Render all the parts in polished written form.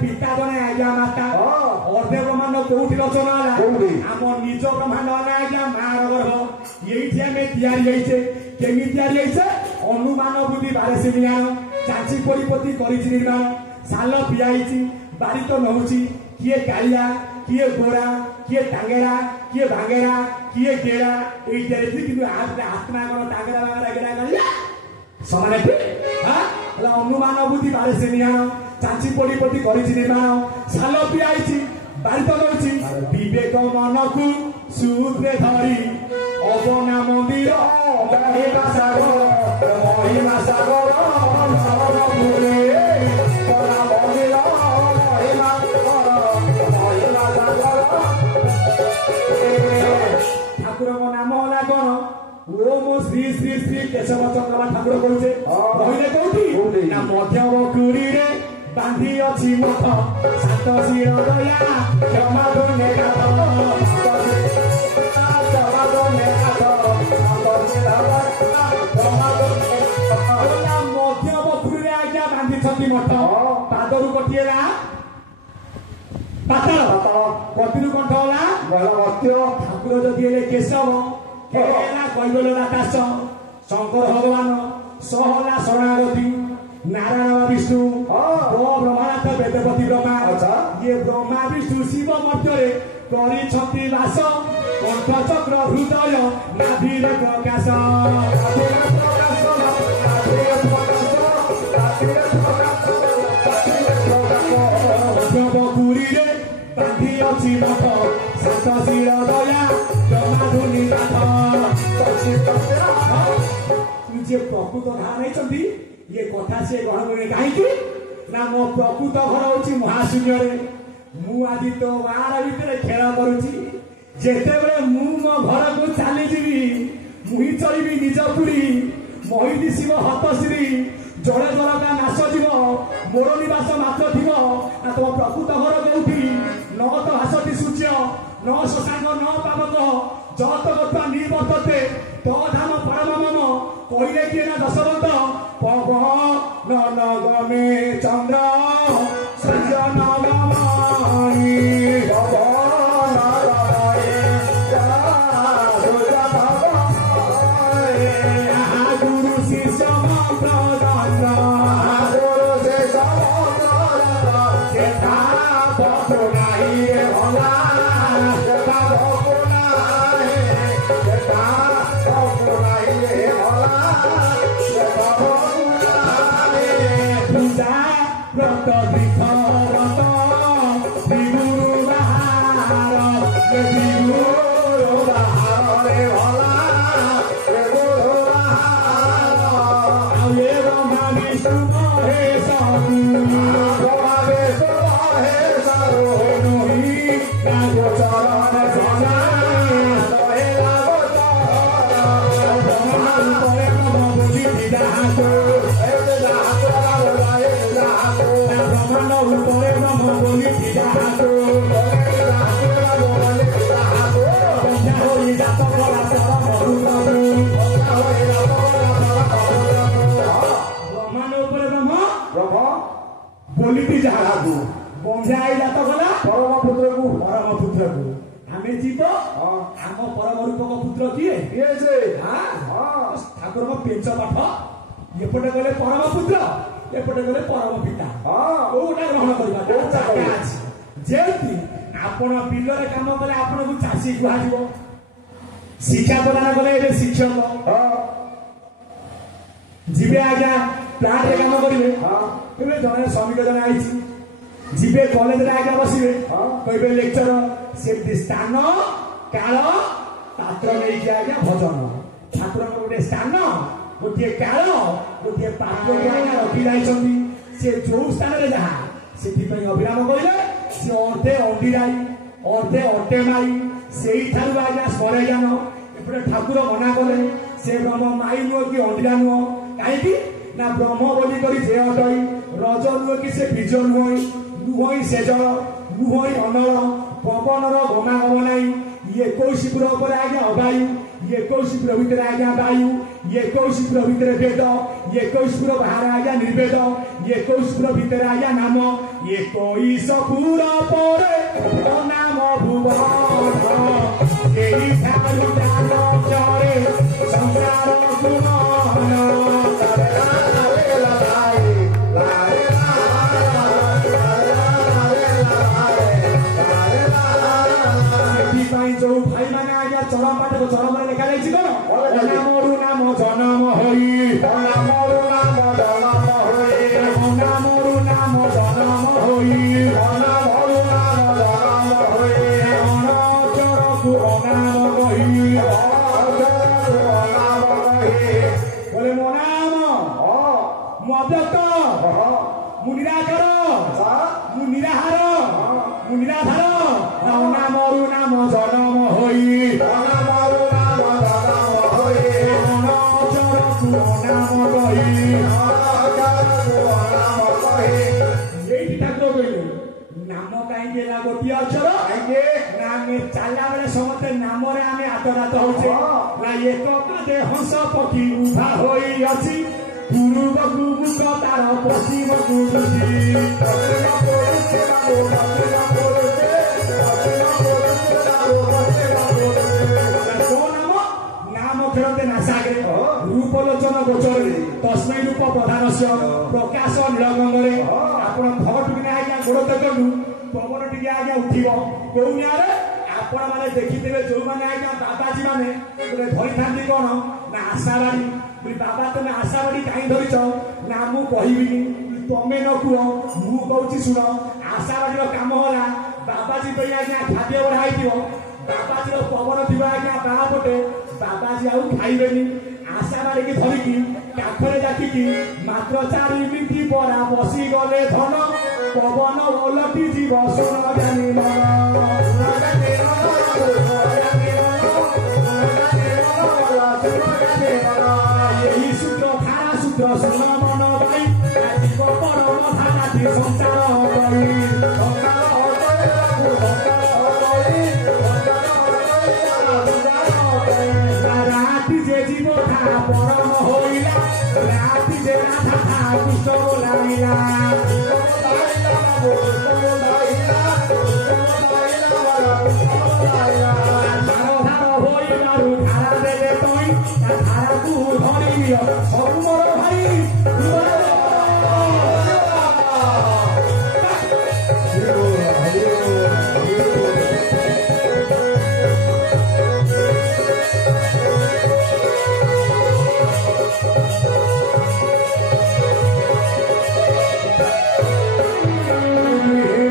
पिता जने आज्ञा माता अर्धे ब्रह्मांड कोठी रचना आम निज ब्रह्मांड आज्ञा मार गर्भ यही आम तैयारी केमी तैयारी अनुमान बुद्धि बारे ज्ञान चाची परिपति करिछि निर्माण साल पियाई बारी तो नहुछि किए कालिया किए गोरा किए टांगेरा किए भांगेरा किए गेड़ा एई तैयारी किंतु आत्मा कोन टांगेरा भांगेरा गेड़ा कालिया समान हां अनुमान बुद्धि बारे ज्ञान चाची परिपति करिछि निर्माण साल पियाई बारी तो नहुछि विवेक मन को सूत्रे धरी अबना मंदिर महिमा सागर ठाकुर नाम होला कौन ओम श्री श्री श्री केशव चंद्रमा ठाकुर कहूचे कहले कोठी ना मध्यमकुरी रे बांधी अछि मठ सात शिर दया क्षमा दुने मध्यमकुरी आज्ञा बांधी छति मठ पादरु कटिएला पातळ कपिलु कंठ होला गलमत्य ठाकुर जदि हेले केशव केला कइबल आकाश शंकर भगवान सहला शरणागति नारायण विष्णु ब्रह्मनाथ वेदपति ब्रह्मा ये ब्रह्मा विष्णु शिव मध्य करी छति वास कंठ चक्र हृदय नाभिर प्रकाश मध्यमकुरी रे बांधी अछि मठ सात शिर दया जमाधुनि तुझे प्रकृत घर नहीं ये कथा से ग्रहण करे कहीं ना मो प्रकृत घर होची महाशून्य रे मु आदि तो बार भितर खेल करूची जेते बेले मु मो घर को चली जीवी मुही चलिबी निज पुरी मोहिनी शिव हतश्री जड़े जड़का नाश जीव मोर निवास मात्र थी ना तुम प्रकृत घर कौटी न तो हासती सूर्य न शशांक न पावक जत गत्वा निर्वर्तते तधाम परम मम कहले किए ना दशरथ पवन नगमे चंद्र सृजन गमनी गुरु शिष्य बोली जहाँ बंधा आईला तो गला परम पुत्र को आम जीत आम परम रूपक पुत्र किए ठाकुर पेंच पाठ एपटे गले परम पुत्र एपटे गले परम पिता कोटा ग्रहण करवा जेति आपण बिलरे काम कले आपण को चासी कुहाजिवो शिक्षा प्रदान कले ए शिक्षक जीवे आज्ञा प्लांट रे काम करिवे एबे जने श्रमिक जने आइछि जीवे कॉलेज रे आज्ञा बसिवे कहबे लेक्चर से स्थान काल पात्र नै कि आज्ञा भजन ठाकुर को गोटे स्थान गोटे काल गोटे पात्र आज्ञा रखि जाइछन्ती से जो स्थान रे जहा सेति पई अभिराम कइले से अर्धे अंडीराई अर्धे अटेमाई सेही थारु आज्ञा सरे ज्ञान एपटे ठाकुर मना कले से ब्रह्म माई नुह कि अंडीरा नुह काहेकि ना ब्रह्म बोली करी जे अटई रज नुह कि से बीज नुह नुहई सेज नुहई अनल पवनर गमागम नाई 21 पुर पर आज्ञा अवायु 21 पुर भितर आज्ञा वायु 21 पुर भितर वेद 21 बाहर आया निर्वेद 21 भितर आया नाम 21 पूरा परे नाम भुवन एई ठारू जान चरे संसार गुणन जो भाई माने आज्ञा चरम पाठ को चरम में लिखा जाइछि कोन नामरु नाम जन्म होई नामरु नाम जन्म होई नामरु नाम जन्म होई नामरु नाम जन्म होई अनचर को नाम कहि बोले मो नाम मो अव्यक्त मु निराकार मु निराहार मु निराधार नामरु नाम जन्म होई नामरु नाम जन्म होई अनचर को नाम कहि एठी ठाकुर कहले नाम काई गेला गोटी अक्षर आगे नामे चाला बेले समते नाम रे आमे आतरात होचे ना एक दे हंस पखी उभा होई अछि पूर्व मुख तार पश्चिम गुरुजी नाम खेलते नासागे रूपलोचन गोचरे तस्मै रूप प्रधानस्य प्रकाश नीलगंगरे आपण भगत बिना आज्ञा गोड़ देखु पवन टिके आज्ञा उठिबो कोउनियारे आपण माने देखिथिबे जो माने आज्ञा बाबाजी माने गोटे धरि थांती कोन ना आशावाड़ी बोली बाबा तमे आशावाड़ी काई धरिछ ना मु कहिबिनी तमे न कुओ मु कहूची सुन आशावाड़ी काम होला बाबाजी पे आज्ञा खाद्य बढ़ाई दियो बाबाजी पवन थिबा आज्ञा बाहा पटे बाबाजी आउ खाइबेनी आशावाड़ी की धरिकी काखरे डाकिकी मात्र 4 मिनिट परा बसी गले धन पवन ओलटी जीव सुन जानी मन यही सूत्र धारा सूत्र सुन मन भाई जीव परम धारा थी संसार करी राति जे जीव था परम होइला राति जे राधा था कृष्ण बोलाइला सब मोर भाई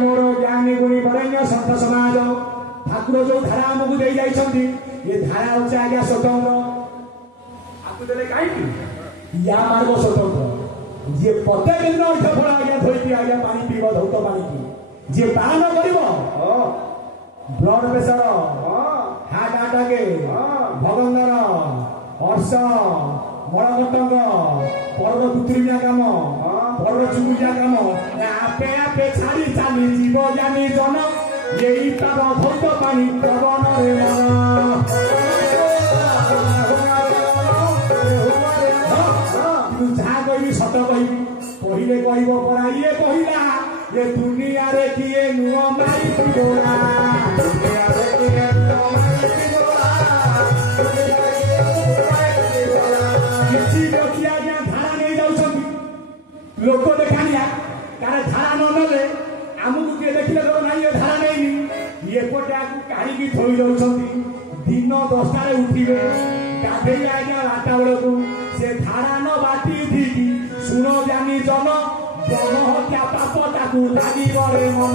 मोर ज्ञानी गुणी बरेण्य संत समाज ठाकुर जो धारा आमको दे जाइछंती ये धारा होचे आज्ञा स्वतंत्र या मार्ग स्वतंत्र जे प्रत्येक दिन अर्थ फल आज्ञा धोई आज्ञा पानी पीब धौत पानी पी जे पालन कर ब्लड प्रेसर हार्ट अटैक भगंदर हर्ष मलकटंग पर कुतुरिया काम पर चुकुरिया काम आपे आपे छाड़ी चाली जीव जानी जन यही तार धौत पानी पवन रे मन सत कहि पहिले कहब परा ये कहिला ये दुनिया रे किए नुआ माई पिडोरा दुनिया रे किए नुआ माई पिडोरा किछि लोकिया या धारा नै जाउछन लोक देखानिया कारे धारा न नले हमकु के देखिले तो नाही ये धारा नै ये कोटा काढी की थोई जाउछंती दिन 10 रे उठिबे गाधे आज्ञा राता बेलकु से धारा न बाटी थी सुनो जानी जन जन हत्या पाप ताकू लागी बरे मन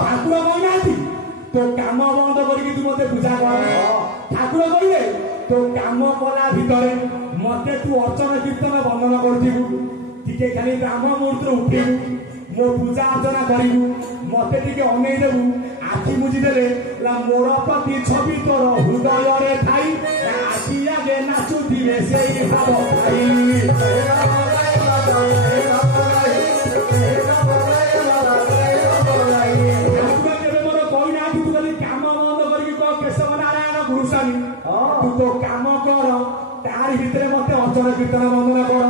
ठाकुर कहना तो काम बंद करके तू मते पूजा कर ठाकुर कहले तो काम कला भितर मते तू अर्चन कीर्तन बंदन करथिबु टिके खाली ब्राह्मण मुहूर्त उठिबु मो पूजा अर्चना करिबु मते टिके अनेई देबु आखि मुझी देले ला मोर प्रति छवि तोर हृदय रे थाई आखि आगे नाचु दिले सेई भाव भाई ठाकुर केबे मोर कहना कि तू खाली काम बंद करके कह केशव नारायण गुरुसानी ବନ୍ଦନା କର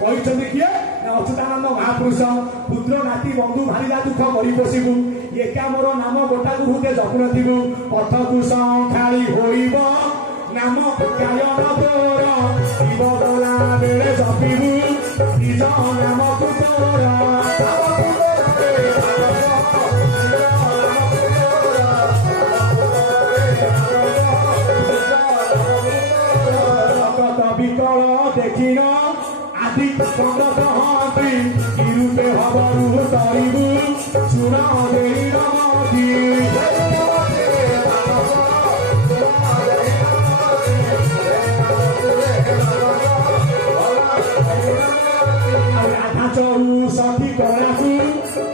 କହିଛନ୍ତି କିଏ ନା ଅଚ୍ୟୁତାନନ୍ଦ ମହାପୁରୁଷ ପୁତ୍ର ନାତି ବନ୍ଧୁ ଭାରିଲା ଦୁଃଖ କରି ବସିବୁ ଏକା ମୋର ନାମ ଗୋଟାକୁ ହୃଦେ ଜପୁନଥିବୁ ପଥକୁ ସଂଖାଳି ହୋଇବ ନାମ ଗାୟନ ତୋର ଶିବ ଗଲା ବେଳେ ଜପିବୁ ନିଜ ନାମକୁ ତୋର বিকল দেখিন আদি কত কহতি কিরূপে হবরু তরিবু চূড় দেই নমতি রাধা চরু সতী কলাকু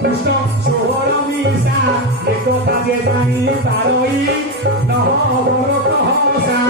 কৃষ্ণ সোহর মিশা একতা যে জানি তারই নহবর কহসা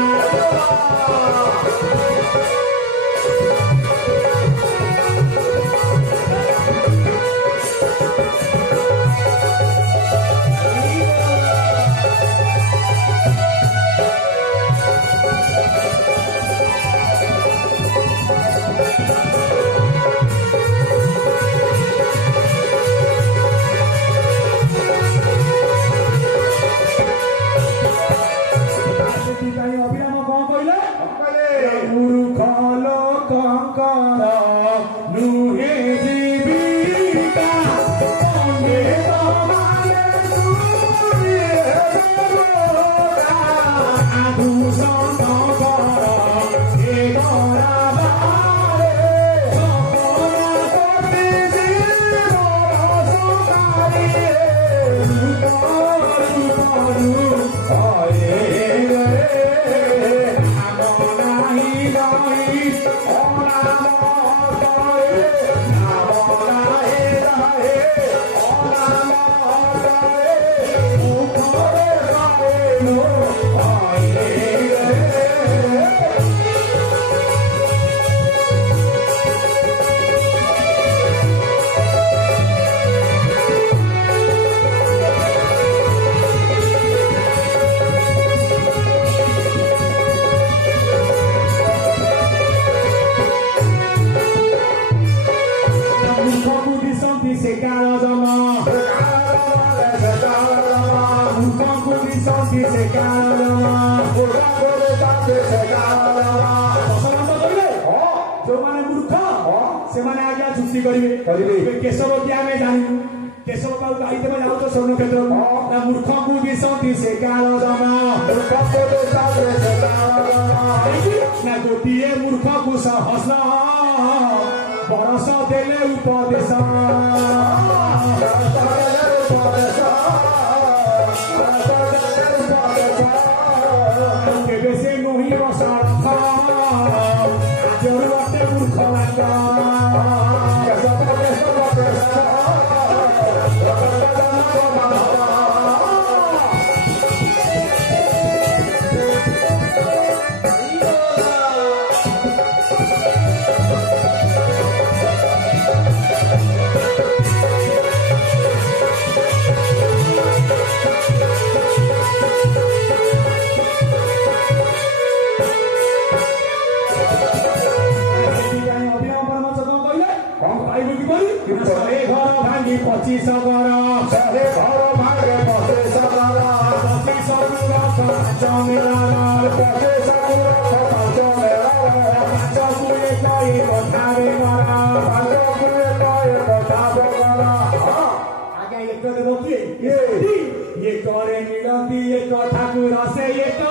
केशव की आम जानू केशव बाबू आई जाऊँ स्वर्ण क्षेत्र मूर्ख को दिशंती से काल जमा ना गोटे मूर्ख को सहस बरस देले उपदेश केवे से नुही रसार्थ आज गोटे मूर्ख लागा पच्चीस घर शहे घर भागे 25 आगे एक करे मिलती एक ठाकुर से एक